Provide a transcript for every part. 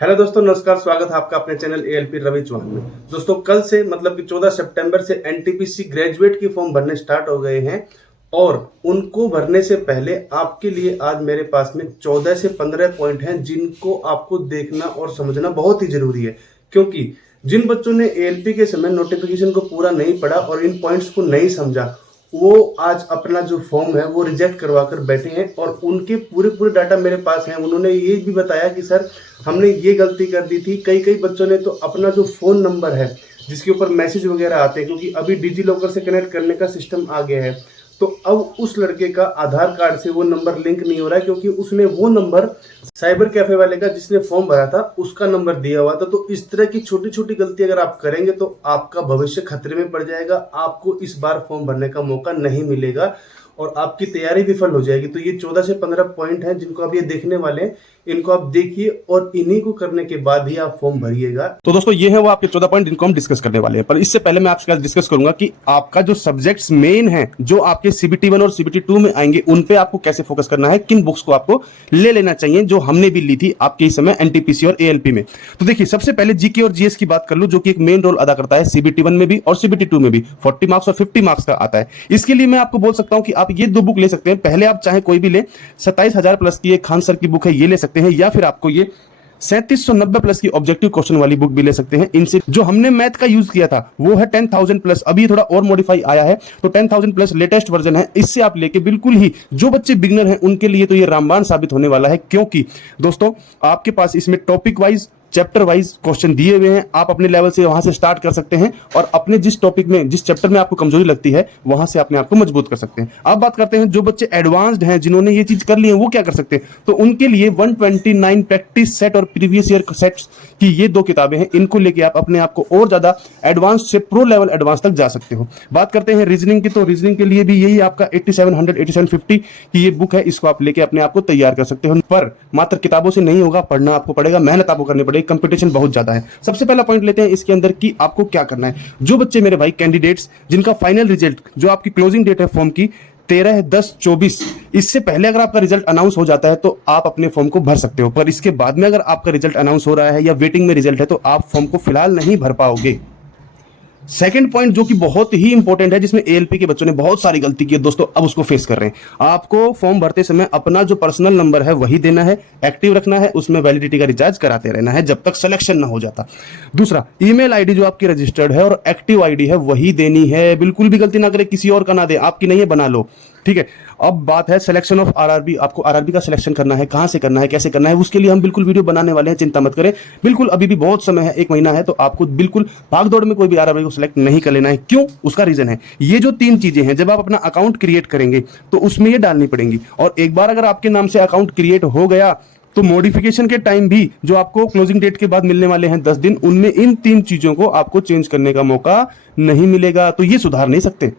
Hello दोस्तों, नमस्कार। स्वागत है आपका अपने चैनल एएलपी रवि चौहान में। दोस्तों, कल से मतलब कि 14 सितंबर से एनटीपीसी ग्रेजुएट की फॉर्म भरने स्टार्ट हो गए हैं और उनको भरने से पहले आपके लिए आज मेरे पास में 14 से 15 पॉइंट हैं जिनको आपको देखना और समझना बहुत ही जरूरी है। क्योंकि जिन बच्चों ने एएलपी के समय नोटिफिकेशन को पूरा नहीं पढ़ा और इन पॉइंट्स को नहीं समझा, वो आज अपना जो फॉर्म है वो रिजेक्ट करवा कर बैठे हैं और उनके पूरे डाटा मेरे पास हैं। उन्होंने ये भी बताया कि सर, हमने ये गलती कर दी थी। कई बच्चों ने तो अपना जो फ़ोन नंबर है जिसके ऊपर मैसेज वगैरह आते हैं, क्योंकि अभी डिजी लॉकर से कनेक्ट करने का सिस्टम आ गया है, तो अब उस लड़के का आधार कार्ड से वो नंबर लिंक नहीं हो रहा है, क्योंकि उसने वो नंबर साइबर कैफे वाले का जिसने फॉर्म भरा था उसका नंबर दिया हुआ था। तो इस तरह की छोटी छोटी गलती अगर आप करेंगे तो आपका भविष्य खतरे में पड़ जाएगा। आपको इस बार फॉर्म भरने का मौका नहीं मिलेगा और आपकी तैयारी विफल हो जाएगी। तो ये 14 से 15 पॉइंट हैं जिनको आप ये देखने वाले हैं, इनको आप देखिए और इन्हीं को करने के बाद ही आप फॉर्म भरिएगा। तो दोस्तों, ये है वो आपके 14 पॉइंट जिनको हम डिस्कस करने वाले हैं। पर इससे पहले मैं आपके साथ डिस्कस करूंगा कि आपका जो सब्जेक्ट्स मेन है जो आपके सीबीटी 1 और सीबीटी 2 में आएंगे, उन पे आपको कैसे फोकस करना है, किन बुक्स को आपको ले लेना चाहिए, जो हमने भी ली थी आपके इस समय एनटीपीसी और एएलपी में। तो देखिए, सबसे पहले जीके और जीएस की बात कर लो, जो कि एक मेन रोल अदा करता है सीबीटी 1 में भी और सीबीटी 2 में भी। 40 मार्क्स और 50 मार्क्स का आता है। इसके लिए मैं आपको बोल सकता हूं कि आप ये दो बुक ले सकते हैं। पहले आप चाहे कोई भी ले, 27,000 प्लस की एक खान सर की बुक है, ये ले सकते हैं, या फिर आपको ये 3790 प्लस की ऑब्जेक्टिव क्वेश्चन वाली बुक भी ले सकते हैं। इनसे जो हमने मैथ का यूज किया था वो है 10,000 प्लस, अभी थोड़ा और मॉडिफाई आया है, तो 10,000 प्लस लेटेस्ट वर्जन है। इससे आप लेके बिल्कुल ही जो बच्चे बिगनर हैं उनके लिए तो ये रामबाण साबित होने वाला है, क्योंकि दोस्तों आपके पास इसमें topic wise, chapter wise question दिए हुए हैं। आप अपने लेवल से वहां से स्टार्ट कर सकते हैं और अपने जिस टॉपिक में, जिस चैप्टर में आपको कमजोरी लगती है, वहां से अपने आप को मजबूत कर सकते हैं। अब बात करते हैं जो बच्चे एडवांस्ड हैं, जिन्होंने ये चीज कर ली है, वो क्या कर सकते हैं। तो उनके लिए 129 प्रैक्टिस सेट और प्रीवियस ईयर सेट्स की ये दो किताबें हैं। इनको लेके आप अपने आप को और ज्यादा एडवांस से प्रो लेवल एडवांस तक जा सकते हो। बात करते हैं रीजनिंग की, तो रीजनिंग के लिए भी यही आपका 8700 8750 की ये बुक है। इसको आप लेके अपने आप को तैयार कर सकते हो। पर मात्र किताबों से नहीं होगा, पढ़ना आपको पड़ेगा, मेहनत आपको करनी पड़ेगी, कंपटीशन बहुत ज्यादा है। सबसे पहला पॉइंट लेते हैं इसके अंदर कि आपको क्या करना है। जो बच्चे मेरे भाई कैंडिडेट्स जिनका फाइनल रिजल्ट, जो आपकी क्लोजिंग डेट है फॉर्म की 13/10/24, इससे पहले अगर आपका रिजल्ट अनाउंस हो जाता है तो आप अपने फॉर्म को भर सकते हो। पर इसके बाद में अगर आपका रिजल्ट अनाउंस हो रहा है या वेटिंग में रिजल्ट है तो आप फॉर्म को फिलहाल नहीं भर पाओगे। सेकंड पॉइंट जो कि बहुत ही इंपॉर्टेंट है, जिसमें एएलपी के बच्चों ने बहुत सारी गलती की है दोस्तों, अब उसको फेस कर रहे हैं। आपको फॉर्म भरते समय अपना जो पर्सनल नंबर है वही देना है, एक्टिव रखना है, उसमें वैलिडिटी का रिचार्ज कराते रहना है जब तक सिलेक्शन ना हो जाता। दूसरा, ईमेल आईडी जो आपकी रजिस्टर्ड है और एक्टिव आईडी है वही देनी है। बिल्कुल भी गलती ना करें, किसी और का ना दे, आपकी नहीं है बना लो, ठीक है। अब बात है सिलेक्शन ऑफ आरआरबी। आपको आरआरबी का सिलेक्शन करना है, कहां से करना है, कैसे करना है, उसके लिए हम बिल्कुल वीडियो बनाने वाले हैं, चिंता मत करें। बिल्कुल अभी भी बहुत समय है, 1 महीना है, तो आपको बिल्कुल भागदौड़ में कोई भी आरआरबी को सिलेक्ट नहीं कर लेना है। क्यों? उसका रीजन है, ये जो 3 चीजें हैं, जब आप अपना अकाउंट क्रिएट करेंगे तो उसमें ये डालनी पड़ेंगी। और एक बार अगर आपके नाम से अकाउंट क्रिएट हो गया तो मॉडिफिकेशन के टाइम भी जो आपको क्लोजिंग डेट के बाद मिलने वाले हैं 10 दिन, उनमें इन 3 चीजों को आपको चेंज करने का मौका नहीं मिलेगा। तो ये सुधार नहीं सकते,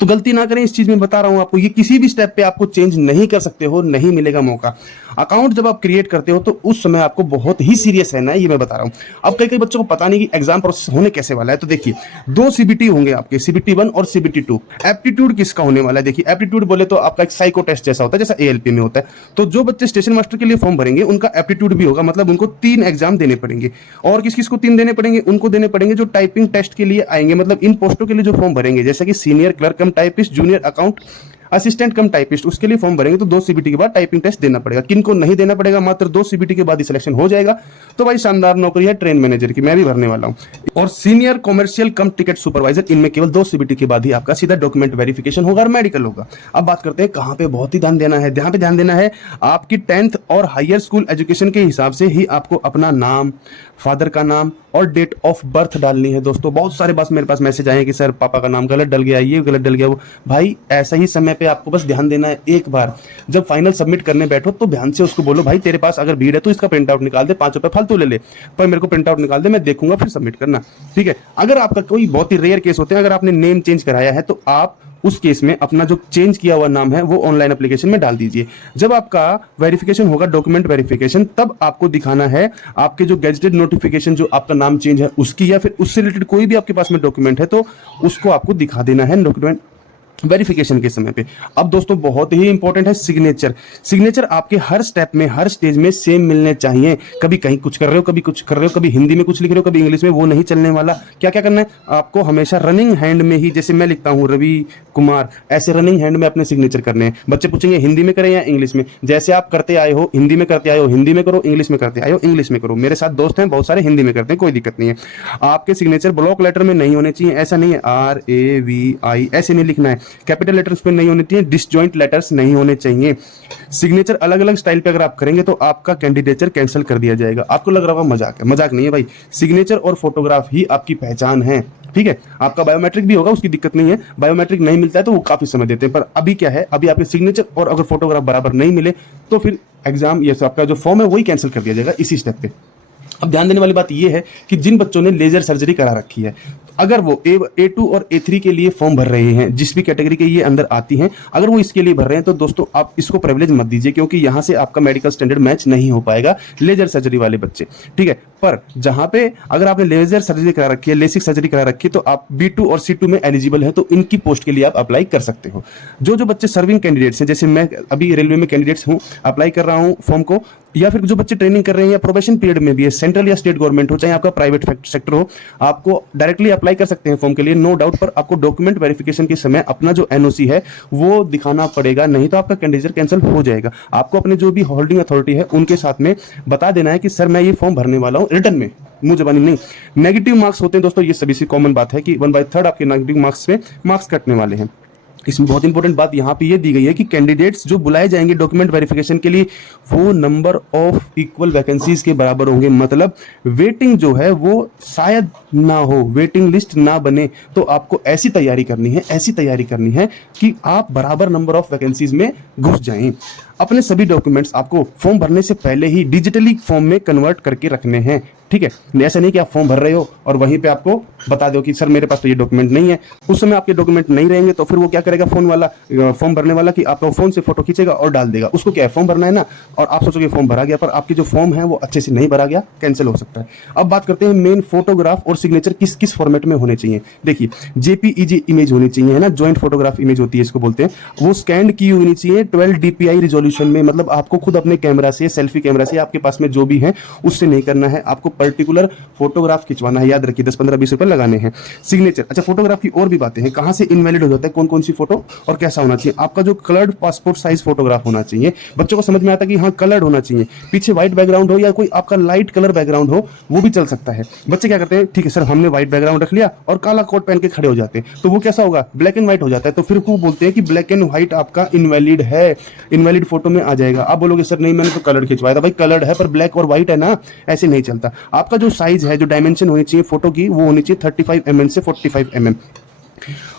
तो गलती ना करें। इस चीज में बता रहा हूं आपको, ये किसी भी स्टेप पे आपको चेंज नहीं कर सकते हो, नहीं मिलेगा मौका। अकाउंट जब आप क्रिएट करते हो तो उस समय आपको बहुत ही सीरियस रहना है, ये मैं बता रहा हूं। अब कई बच्चों को पता नहीं कि एग्जाम प्रोसेस होने कैसे वाला है। तो देखिए, 2 सीबीटी होंगे आपके, सीबीटी 1 और सीबीटी 2। एप्टीट्यूड किसका होने वाला है? देखिए, एप्टीट्यूड बोले तो आपका एक साइको टेस्ट जैसा होता है, जैसा एएलपी में होता है। तो जो बच्चे स्टेशन मास्टर के लिए फॉर्म भरेंगे उनका एप्टीट्यूड भी होगा, मतलब उनको 3 एग्जाम देने पड़ेंगे। और किस किस को 3 देने पड़ेंगे? उनको देने पड़ेंगे जो टाइपिंग टेस्ट के लिए आएंगे, मतलब इन पोस्टों के लिए जो फॉर्म भरेंगे, जैसे कि सीनियर क्लर्क कम टाइपिस्ट, जूनियर अकाउंट असिस्टेंट कम टाइपिस्ट, उसके लिए फॉर्म भरेंगे तो 2 सीबीटी के बाद टाइपिंग टेस्ट देना पड़ेगा। किनको नहीं देना पड़ेगा, मात्र 2 सीबीटी के बाद ही सिलेक्शन हो जाएगा। तो भाई शानदार नौकरी है ट्रेन मैनेजर की, मैं भी भरने वाला हूं। और सीनियर कॉमर्शियल कम टिकट सुपरवाइजर, इनमें केवल 2 सीबीटी के बाद ही आपका सीधा डॉक्यूमेंट वेरिफिकेशन होगा और मेडिकल होगा। अब बात करते हैं कहां पे बहुत ही ध्यान देना है। ध्यान पे ध्यान देना है, आपकी 10th और हायर स्कूल एजुकेशन के हिसाब से ही आपको अपना नाम, फादर का नाम और डेट ऑफ बर्थ डालनी है। दोस्तों बहुत सारे बस मेरे पास मैसेज आए कि सर पापा का नाम गलत डल गया, ये गलत डल गया, वो। भाई ऐसा ही समय पे आपको बस ध्यान देना है। एक बार जब फाइनल सबमिट करने बैठो तो ध्यान से उसको बोलो, भाई तेरे पास अगर भीड़ है तो इसका प्रिंट आउट निकाल दे, 5 रुपए फालतू ले ले, पर मेरे को प्रिंट आउट निकाल दे, मैं देखूंगा फिर सबमिट करना, ठीक है। अगर आपका कोई बहुत ही रेयर केस होते हैं, अगर आपने नेम चेंज कराया है तो आप उस केस में अपना जो चेंज किया हुआ नाम है वो ऑनलाइन एप्लीकेशन में डाल दीजिए। जब आपका वेरिफिकेशन होगा, डॉक्यूमेंट वेरिफिकेशन, तब आपको दिखाना है आपके जो गेजेटेड नोटिफिकेशन, जो आपका नाम चेंज है उसकी, या फिर उससे रिलेटेड कोई भी आपके पास में डॉक्यूमेंट है तो उसको आपको दिखा देना है। डॉक्यूमेंट वेरिफिकेशन के समय पे। अब दोस्तों बहुत ही इंपॉर्टेंट है सिग्नेचर। सिग्नेचर आपके हर स्टेप में, हर स्टेज में सेम मिलने चाहिए। कभी कहीं कुछ कर रहे हो, कभी कुछ कर रहे हो, कभी हिंदी में कुछ लिख रहे हो, कभी इंग्लिश में, वो नहीं चलने वाला। क्या क्या करना है आपको, हमेशा रनिंग हैंड में ही, जैसे मैं लिखता हूँ रवि कुमार, ऐसे रनिंग हैंड में अपने सिग्नेचर करने हैं। बच्चे पूछेंगे हिंदी में करें या इंग्लिश में, जैसे आप करते आए हो हिंदी में करते आए हो हिंदी में करो, इंग्लिश में करते आए हो इंग्लिश में करो। मेरे साथ दोस्त हैं बहुत सारे हिंदी में करते हैं, कोई दिक्कत नहीं है। आपके सिग्नेचर ब्लॉक लेटर में नहीं होने चाहिए, ऐसा नहीं है RAVI ऐसे नहीं लिखना है। कैपिटल लेटर्स पे नहीं होने चाहिए, डिसजॉइंट लेटर्स नहीं होने चाहिए। सिग्नेचर अलग अलग स्टाइल पे अगर आप करेंगे तो आपका कैंडिडेचर कैंसिल कर दिया जाएगा। आपको लग रहा होगा मजाक है, मजाक नहीं है भाई। सिग्नेचर और फोटोग्राफ ही आपकी पहचान है, ठीक है। आपका बायोमेट्रिक भी होगा, उसकी दिक्कत नहीं है। बायोमेट्रिक नहीं मिलता है तो वो काफी समय देते हैं, पर अभी क्या है, अभी आपके सिग्नेचर और अगर फोटोग्राफ बराबर नहीं मिले तो फिर एग्जाम, ये आपका जो फॉर्म है वही कैंसिल कर दिया जाएगा इसी स्टेप पे। अब ध्यान देने वाली बात यह है कि जिन बच्चों ने लेजर सर्जरी करा रखी है, अगर वो A2 और A3 के लिए फॉर्म भर रहे हैं, जिस भी कैटेगरी के ये अंदर आती हैं, अगर वो इसके लिए भर रहे हैं तो दोस्तों आप इसको प्रिविलेज मत दीजिए, क्योंकि यहां से आपका मेडिकल स्टैंडर्ड मैच नहीं हो पाएगा लेजर सर्जरी वाले बच्चे, ठीक है। पर जहां पे अगर आपने लेजर सर्जरी करा रखी है, लेसिक सर्जरी करा रखी है, तो आप B2 और C2 में एलिजिबल है, तो इनकी पोस्ट के लिए आप अप्लाई कर सकते हो। जो बच्चे सर्विंग कैंडिडेट्स हैं, जैसे मैं अभी रेलवे में कैंडिडेट्स हूं, अप्लाई कर रहा हूं फॉर्म को, या फिर जो बच्चे ट्रेनिंग कर रहे हैं या प्रोबेशन पीरियड में भी है, सेंट्रल या स्टेट गवर्नमेंट हो चाहे आपका प्राइवेट सेक्टर हो, आपको डायरेक्टली अप्लाई कर सकते हैं फॉर्म के लिए, नो डाउट। पर आपको डॉक्यूमेंट वेरिफिकेशन के समय अपना जो NOC है वो दिखाना पड़ेगा, नहीं तो आपका कैंडिडेट कैंसिल हो जाएगा। आपको अपने जो भी होल्डिंग अथॉरिटी है उनके साथ में बता देना है कि सर मैं ये फॉर्म भरने वाला हूँ, रिटर्न में, मुंह जबानी नहीं। नेगेटिव मार्क्स होते हैं दोस्तों, ये सभी से कॉमन बात है कि 1/3 आपके नेगेटिव मार्क्स में मार्क्स कटने वाले हैं। इसमें बहुत इंपॉर्टेंट बात यहाँ पे ये दी गई है कि कैंडिडेट्स जो बुलाए जाएंगे डॉक्यूमेंट वेरिफिकेशन के लिए, वो नंबर ऑफ इक्वल वैकेंसीज के बराबर होंगे। मतलब वेटिंग जो है वो शायद ना हो, वेटिंग लिस्ट ना बने, तो आपको ऐसी तैयारी करनी है, ऐसी तैयारी करनी है कि आप बराबर नंबर ऑफ वैकेंसीज में घुस जाएं। अपने सभी डॉक्यूमेंट्स आपको फॉर्म भरने से पहले ही डिजिटली फॉर्म में कन्वर्ट करके रखने हैं, ठीक है। ऐसा नहीं कि आप फॉर्म भर रहे हो और वहीं पे आपको बता दो कि सर मेरे पास तो ये डॉक्यूमेंट नहीं है। उस समय आपके डॉक्यूमेंट नहीं रहेंगे तो फिर वो क्या करेगा, फोन वाला, फॉर्म भरने वाला, कि आपका फोन से फोटो खींचेगा और डाल देगा। उसको क्या है, फॉर्म भरना है ना, और आप सोचोगे फॉर्म भरा गया, पर आपकी जो फॉर्म है वो अच्छे से नहीं भरा गया, कैंसिल हो सकता है। अब बात करते हैं मेन, फोटोग्राफ और सिग्नेचर किस किस फॉर्मेट में होने चाहिए। देखिए JPEG इमेज होनी चाहिए, है ना, ज्वाइंट फोटोग्राफ इमेज होती है, इसको बोलते हैं। वो स्कैन की होनी चाहिए 12 DPI रिजोल्यूशन में। मतलब आपको खुद अपने कैमरा से, सेल्फी कैमरा से, आपके पास में जो भी है उससे नहीं करना है, आपको पर्टिकुलर फोटोग्राफ खिंचवाना है। याद रखिए 10, 15, 20 रुपए लगाने हैं। सिग्नेचर, अच्छा फोटोग्राफ की और भी बातें हैं, कहां से इनवैलिड हो जाता है, कौन कौन सी फोटो और कैसा होना चाहिए। आपका जो कलर्ड पासपोर्ट साइज फोटोग्राफ होना चाहिए, बच्चों को समझ में आता है कि हाँ कलर्ड होना चाहिए, पीछे व्हाइट बैकग्राउंड हो या कोई आपका लाइट कलर बैकग्राउंड हो, वो भी चल सकता है। बच्चे क्या करते हैं, ठीक है सर हमने व्हाइट बैकग्राउंड रख लिया और काला कोट पहन के खड़े हो जाते हैं, तो वो कैसा होगा, ब्लैक एंड व्हाइट हो जाता है। तो फिर वो बोलते हैं कि ब्लैक एंड व्हाइट आपका इनवैलिड है, इनवैलिड फोटो में आ जाएगा। आप बोलोगे सर नहीं मैंने तो कलर खिंचवाया था, भाई कलर्ड है पर ब्लैक और व्हाइट है ना, ऐसे नहीं चलता। आपका जो साइज है, जो डायमेंशन होनी चाहिए फोटो की, वो होनी चाहिए 35 mm से 45 mm।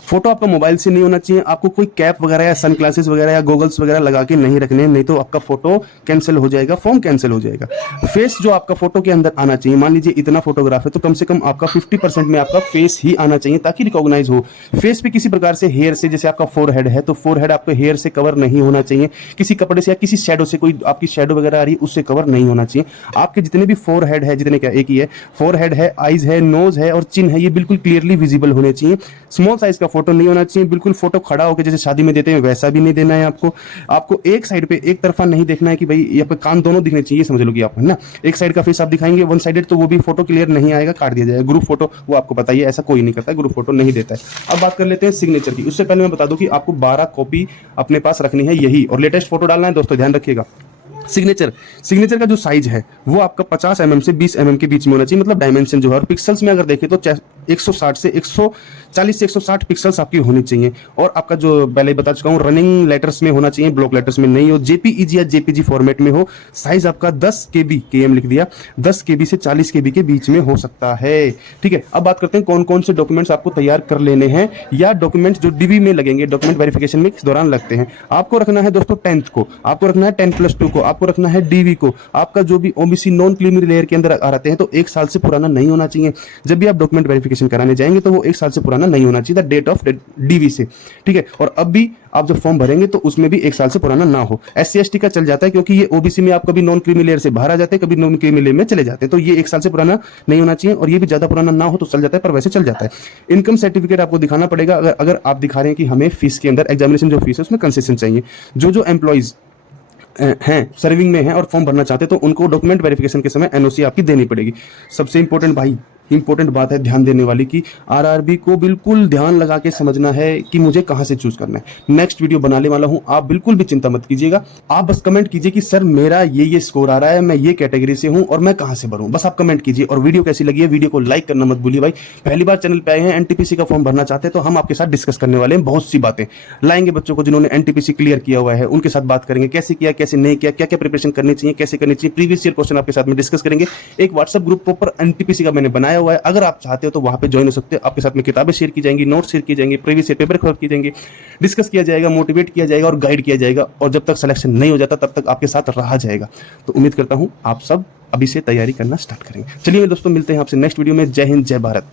फोटो आपका मोबाइल से नहीं होना चाहिए, आपको कोई कैप वगैरह या सन ग्लासेस वगैरह या गॉगल्स वगैरह लगा के नहीं रखने, नहीं तो आपका फोटो कैंसिल हो जाएगा, फॉर्म कैंसिल हो जाएगा। फेस जो आपका फोटो के अंदर आना चाहिए, मान लीजिए इतना फोटोग्राफ है तो कम से कम आपका 50% में आपका फेस ही आना चाहिए ताकि रिकॉग्नाइज हो। फेस पे किसी प्रकार से हेयर से, जैसे आपका फोरहेड है तो फोरहेड आपका हेयर से कवर नहीं होना चाहिए, किसी कपड़े से या किसी शैडो से, कोई आपकी शैडो वगैरह आ रही है उससे कवर नहीं होना चाहिए। आपके जितने भी फोरहेड है, जितने क्या एक ही है, फोरहेड है, आईज है, नोज है और चिन है, ये बिल्कुल क्लियरली विजिबल होने चाहिए। स्मॉल साइज का फोटो नहीं होना चाहिए, बिल्कुल फोटो खड़ा होकर जैसे शादी में देते हैं वैसा भी नहीं देना है आपको। आपको एक साइड पे एक तरफा नहीं देखना है कि भाई ये पे कान दोनों दिखने चाहिए, समझ लो कि आप, है ना, एक साइड का फेस आप दिखाएंगे वन साइडेड तो वो भी फोटो क्लियर नहीं आएगा, काट दिया जाएगा। ग्रुप फोटो वो आपको बताइए, ऐसा कोई नहीं करता, ग्रुप फोटो नहीं देता है। अब बात कर लेते हैं सिग्नेचर की। उससे पहले मैं बता दूं कि आपको 12 कॉपी अपने पास रखनी है यही, और लेटेस्ट फोटो डालना है दोस्तों, ध्यान रखिएगा। सिग्नेचर का जो साइज है वो आपका 50 mm से 20 mm के बीच में होना चाहिए। मतलब डायमेंशन जो है, और पिक्सल्स में अगर देखें तो 160 से 140 से 160 पिक्सल्स आपकी होनी चाहिए। और आपका जो पहले बता चुका हूँ, रनिंग लेटर्स में होना चाहिए, ब्लॉक लेटर्स में नहीं हो। JPEG या JPG फॉर्मेट में हो। साइज आपका 10 KB, KM लिख दिया, 10 KB से 40 KB के बीच में हो सकता है, ठीक है। अब बात करते हैं कौन कौन से डॉक्यूमेंट्स आपको तैयार कर लेने हैं, या डॉक्यूमेंट्स जो DV में लगेंगे, डॉक्यूमेंट वेरिफिकेशन में इस दौरान लगते हैं। आपको रखना है दोस्तों 10th को, आपको रखना है 10+2 को, आपको रखना है DV को। आपका जो भी OBC नॉन क्रीमी लेयर के अंदर आ रहे हैं तो 1 साल से पुराना नहीं होना चाहिए। जब भी आप डॉक्यूमेंट वेरिफिकेशन कराने जाएंगे तो वो 1 साल से पुराना पुराना नहीं होना चाहिए, द डेट ऑफ डीवी से, ठीक है। और अब भी आप जब फॉर्म भरेंगे तो उसमें भी 1 साल से पुराना ना हो। SC/ST का चल जाता है क्योंकि ये ओबीसी में आप कभी नॉन क्रीमी लेयर से बाहर आ जाते हैं, कभी नॉन क्रीमी लेयर में चले जाते हैं, तो ये 1 साल से पुराना नहीं होना चाहिए, और ये भी ज्यादा पुराना ना हो तो चल जाता है, पर वैसे चल जाता है। इनकम सर्टिफिकेट आपको दिखाना पड़ेगा अगर आप दिखा रहे हैं कि हमें फीस के अंदर एग्जामिनेशन जो फीस है उसमें कंसेशन चाहिए। जो एम्प्लॉइज हैं सर्विंग में हैं और फॉर्म भरना चाहते हैं तो उनको डॉक्यूमेंट वेरिफिकेशन के समय एनओसी आपकी देनी पड़ेगी। सबसे इंपॉर्टेंट भाई इंपॉर्टेंट बात है ध्यान देने वाली कि आरआरबी को बिल्कुल ध्यान लगा के समझना है कि मुझे कहां से चूज करना है। नेक्स्ट वीडियो बनाने वाला हूं, आप बिल्कुल भी चिंता मत कीजिएगा, आप बस कमेंट कीजिए कि सर मेरा ये स्कोर आ रहा है, मैं ये कैटेगरी से हूं और मैं कहां से भरूं, बस आप कमेंट कीजिए। और वीडियो कैसी लगी है, वीडियो को लाइक करना मत भूलिए भाई। पहली बार चैनल पे आए हैं, एनटीपीसी का फॉर्म भरना चाहते हैं तो हम आपके साथ डिस्कस करने वाले हैं, बहुत सी बातें लाएंगे। बच्चों को जिन्होंने एनटीपीसी क्लियर किया हुआ है उनके साथ बात करेंगे, कैसे किया कैसे नहीं किया, क्या क्या प्रिपरेशन करनी चाहिए कैसे करनी चाहिए, प्रीवियस ईयर क्वेश्चन आपके साथ में डिस्कस करेंगे। एक व्हाट्सएप ग्रुप प्रॉपर एनटीपीसी का मैंने बनाया हुआ है, अगर आप चाहते हो तो वहां पे ज्वाइन हो सकते हो। आपके साथ में किताबें शेयर की जाएंगी, नोट्स शेयर किए जाएंगे, प्रीवियस ईयर पेपर कवर किए जाएंगे, डिस्कस किया जाएगा, मोटिवेट किया जाएगा और गाइड किया जाएगा, और जब तक सिलेक्शन नहीं हो जाता तब तक आपके साथ रहा जाएगा। तो उम्मीद करता हूं आप सब अभी से तैयारी करना स्टार्ट करेंगे। चलिए दोस्तों, मिलते हैं आपसे नेक्स्ट वीडियो में। जय हिंद, जय भारत।